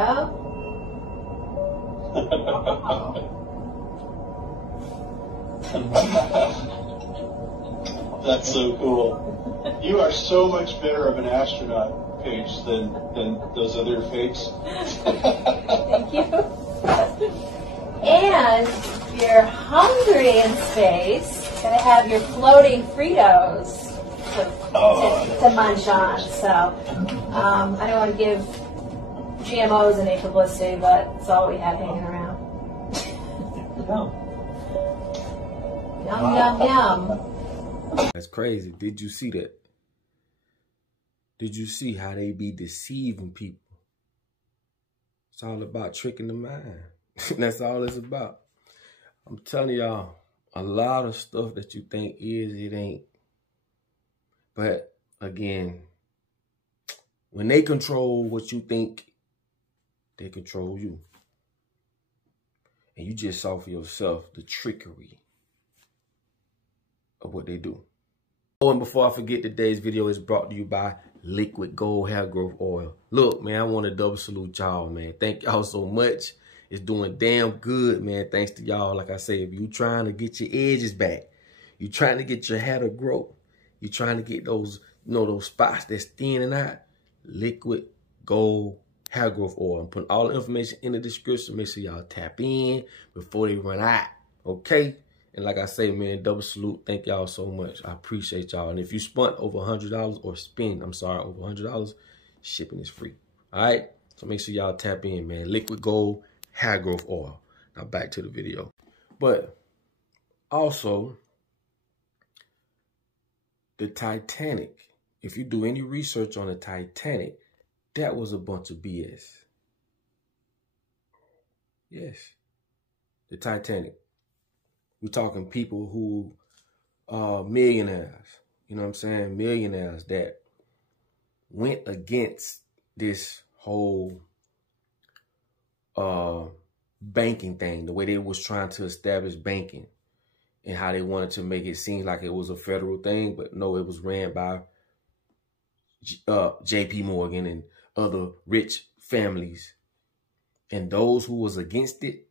Yeah. That's so cool. You are so much better of an astronaut, Paige, than those other fakes. Thank you. And if you're hungry in space, gotta have your floating Fritos to munch on. So I don't want to give GMOs any publicity, but it's all we had hanging around. Yum, yum, yum. That's crazy. Did you see that? Did you see how they be deceiving people? It's all about tricking the mind. That's all it's about. I'm telling y'all, a lot of stuff that you think is, it ain't. But again, when they control what you think, they control you. And you just saw for yourself the trickery of what they do. Oh, and before I forget, today's video is brought to you by Liquid Gold Hair Growth Oil. Look, man, I want to double salute y'all, man. Thank y'all so much. It's doing damn good, man. Thanks to y'all. Like I say, if you trying to get your edges back, you trying to get your hair to grow, you trying to get those, you know, those spots that's thinning out, Liquid Gold Hair Growth Oil. I'm putting all the information in the description. Make sure y'all tap in before they run out, okay? And like I say, man, double salute. Thank y'all so much. I appreciate y'all. And if you spent over $100 or spend, I'm sorry, over $100, shipping is free. All right? So make sure y'all tap in, man. Liquid Gold Hair Growth Oil. Now back to the video. But also, the Titanic. If you do any research on the Titanic, that was a bunch of BS. Yes. The Titanic. We're talking people who are millionaires, you know what I'm saying? Millionaires that went against this whole banking thing, the way they was trying to establish banking and how they wanted to make it seem like it was a federal thing, but no, it was ran by JP Morgan and other rich families. And those who was against it,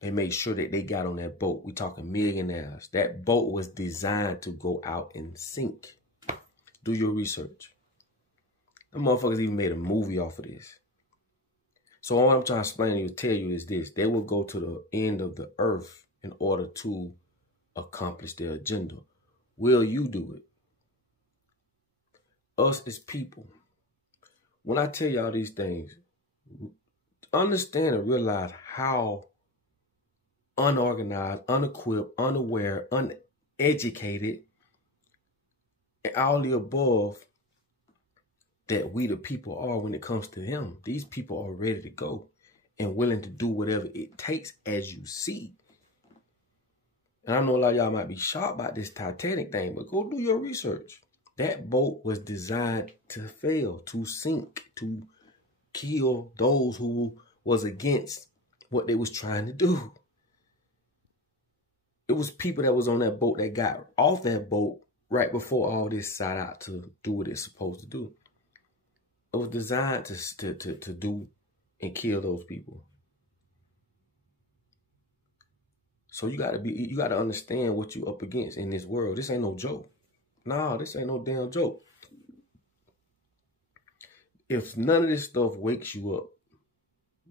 they made sure that they got on that boat. We talking millionaires. That boat was designed to go out and sink. Do your research. The motherfuckers even made a movie off of this. So all I'm trying to explain to you, tell you is this. They will go to the end of the earth in order to accomplish their agenda. Will you do it? Us as people. When I tell y'all these things, understand and realize how unorganized, unequipped, unaware, uneducated, and all the above that we the people are when it comes to him. These people are ready to go and willing to do whatever it takes, as you see. And I know a lot of y'all might be shocked about this Titanic thing, but go do your research. That boat was designed to fail, to sink, to kill those who was against what they was trying to do. It was people that was on that boat that got off that boat right before all this set out to do what it's supposed to do. It was designed to do and kill those people. So you gotta understand what you up against in this world. This ain't no joke. Nah, this ain't no damn joke. If none of this stuff wakes you up,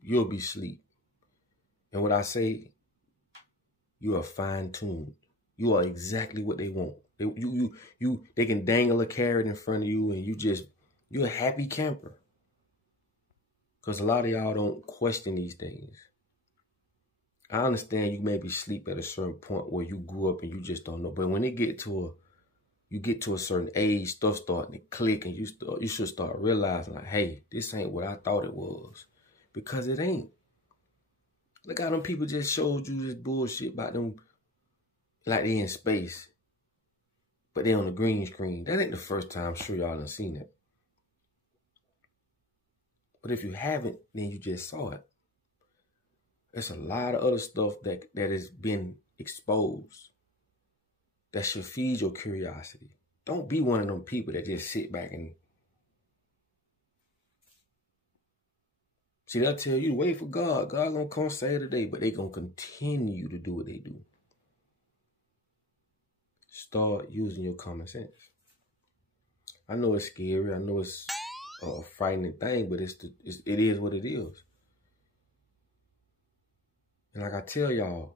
you'll be asleep. And what I say, you are fine-tuned. You are exactly what they want. They can dangle a carrot in front of you and you're a happy camper. Because a lot of y'all don't question these things. I understand you maybe sleep at a certain point where you grew up and you just don't know. But when you get to a certain age, stuff starting to click and you should start realizing like, hey, this ain't what I thought it was. Because it ain't. Look how them people just showed you this bullshit about them like they in space. But they on the green screen. That ain't the first time I'm sure y'all done seen it. But if you haven't, then you just saw it. There's a lot of other stuff that has been exposed that should feed your curiosity. Don't be one of them people that just sit back and See, they'll tell you to wait for God. God gonna come save the day, but they gonna continue to do what they do. Start using your common sense. I know it's scary. I know it's a frightening thing, but it is what it is. And like I tell y'all,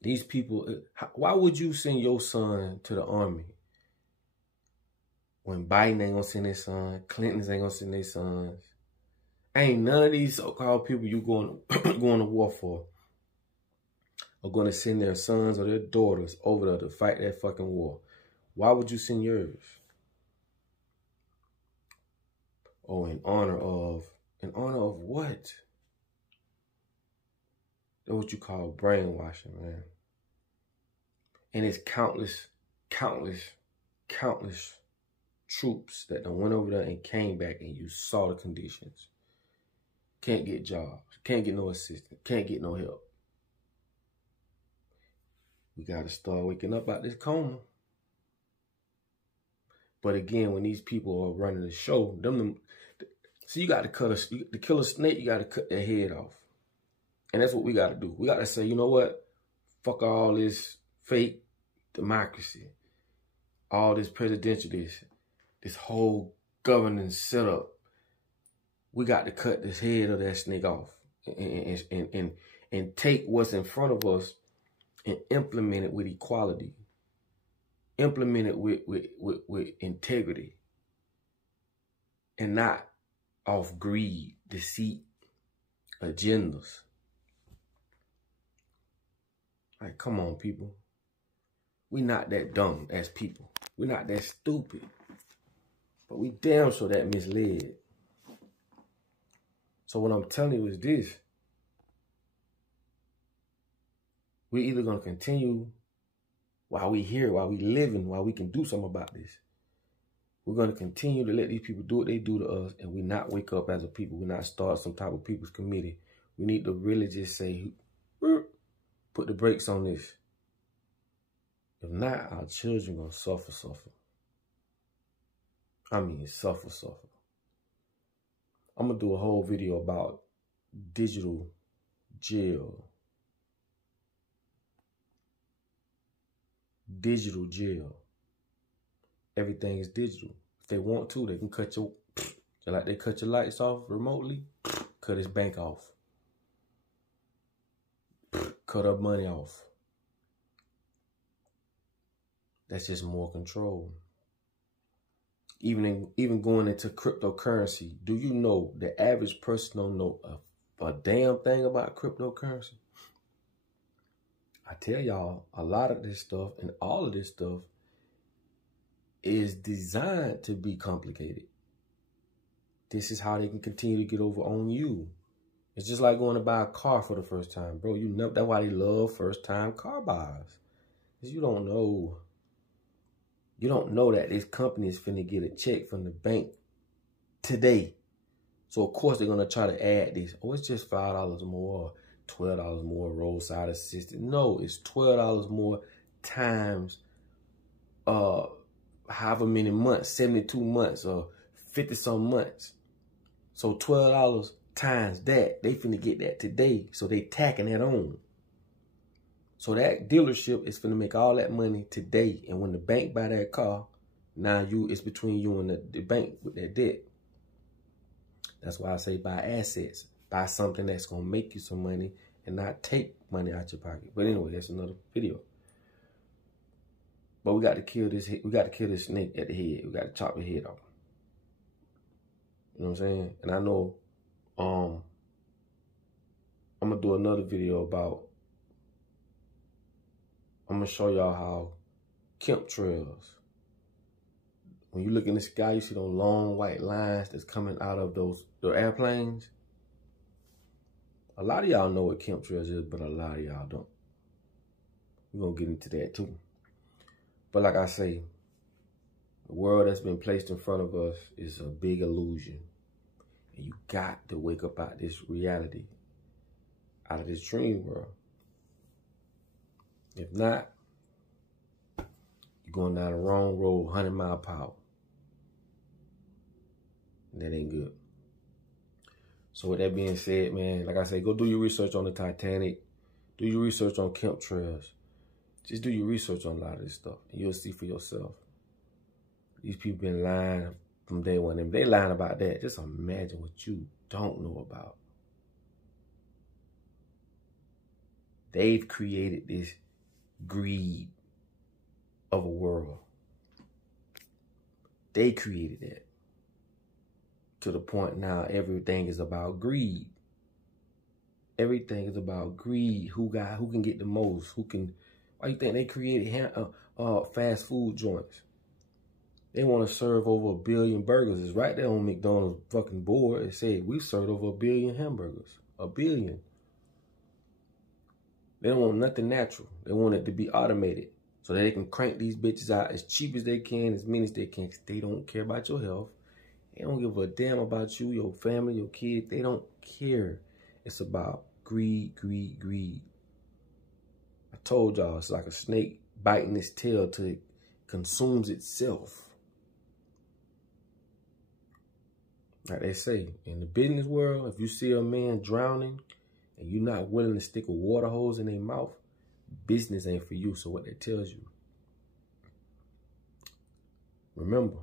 these people, why would you send your son to the army when Biden ain't gonna send his son, Clinton's ain't gonna send their sons? Ain't none of these so-called people you going to war for are going to send their sons or their daughters over there to fight that fucking war. Why would you send yours? Oh, in honor of what? That's what you call brainwashing, man. And it's countless troops that done went over there and came back, and you saw the conditions. Can't get jobs, can't get no assistance, can't get no help. We got to start waking up out this coma. But again, when these people are running the show, so you got to kill a snake, you got to cut their head off. And that's what we got to do. We got to say, you know what? Fuck all this fake democracy, all this presidential, this whole governance setup. We got to cut this head of that snake off and take what's in front of us and implement it with equality. Implement it with integrity. And not off greed, deceit, agendas. Like, come on, people. We not that dumb as people. We're not that stupid. But we damn sure that misled. So what I'm telling you is this. We're either going to continue while we here, while we living, while we can do something about this. We're going to continue to let these people do what they do to us, and we not wake up as a people. We not start some type of people's committee. We need to really just say, put the brakes on this. If not, our children going to suffer. I mean, suffer. I'm going to do a whole video about digital jail. Digital jail. Everything is digital. If they want to, they can cut your, just like they cut your lights off remotely, cut his bank off. Cut her money off. That's just more control. Even going into cryptocurrency, do you know the average person don't know a damn thing about cryptocurrency? I tell y'all, a lot of this stuff and all of this stuff is designed to be complicated. This is how they can continue to get over on you. It's just like going to buy a car for the first time, bro. You know, that's why they love first-time car buys. Because you don't know. You don't know that this company is finna get a check from the bank today. So, of course, they're going to try to add this. Oh, it's just $5 more, $12 more roadside assistance. No, it's $12 more times however many months, 72 months or 50-some months. So, $12 times that. They finna get that today. So, they tacking that on. So that dealership is finna make all that money today. And when the bank buy that car, now it's between you and the bank with that debt. That's why I say buy assets. Buy something that's gonna make you some money and not take money out your pocket. But anyway, that's another video. But we got to kill this. We got to kill this snake at the head. We got to chop the head off. You know what I'm saying? And I know I'm gonna do another video about. I'm going to show y'all how chemtrails, when you look in the sky, you see those long white lines that's coming out of the airplanes. A lot of y'all know what chemtrails is, but a lot of y'all don't. We're going to get into that too. But like I say, the world that's been placed in front of us is a big illusion. And you got to wake up out of this reality, out of this dream world. If not, you're going down the wrong road, 100 mile per hour. And that ain't good. So with that being said, man, like I say, go do your research on the Titanic. Do your research on chemtrails. Just do your research on a lot of this stuff, and you'll see for yourself. These people been lying from day one. If they lying about that, just imagine what you don't know about. They've created this greed of a world. They created that. To the point now, everything is about greed. Everything is about greed. Who can get the most? Why you think they created fast food joints? They want to serve over 1 billion burgers. It's right there on McDonald's fucking board. It said, we served over 1 billion hamburgers. 1 billion. They don't want nothing natural. They want it to be automated. So that they can crank these bitches out as cheap as they can, as many as they can. Because they don't care about your health. They don't give a damn about you, your family, your kids. They don't care. It's about greed, greed, greed. I told y'all, it's like a snake biting its tail till it consumes itself. Like they say, in the business world, if you see a man drowning and you're not willing to stick a water hose in their mouth, business ain't for you. So what that tells you. Remember,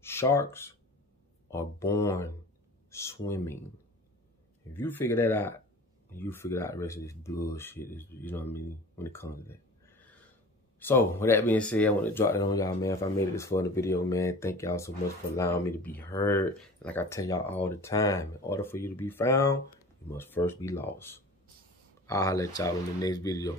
sharks are born swimming. If you figure that out, and you figure out the rest of this bullshit, you know what I mean, when it comes to that. So, with that being said, I want to drop that on y'all, man. If I made it this far in the video, man, thank y'all so much for allowing me to be heard. Like I tell y'all all the time, in order for you to be found, you must first be lost. I'll let y'all in the next video.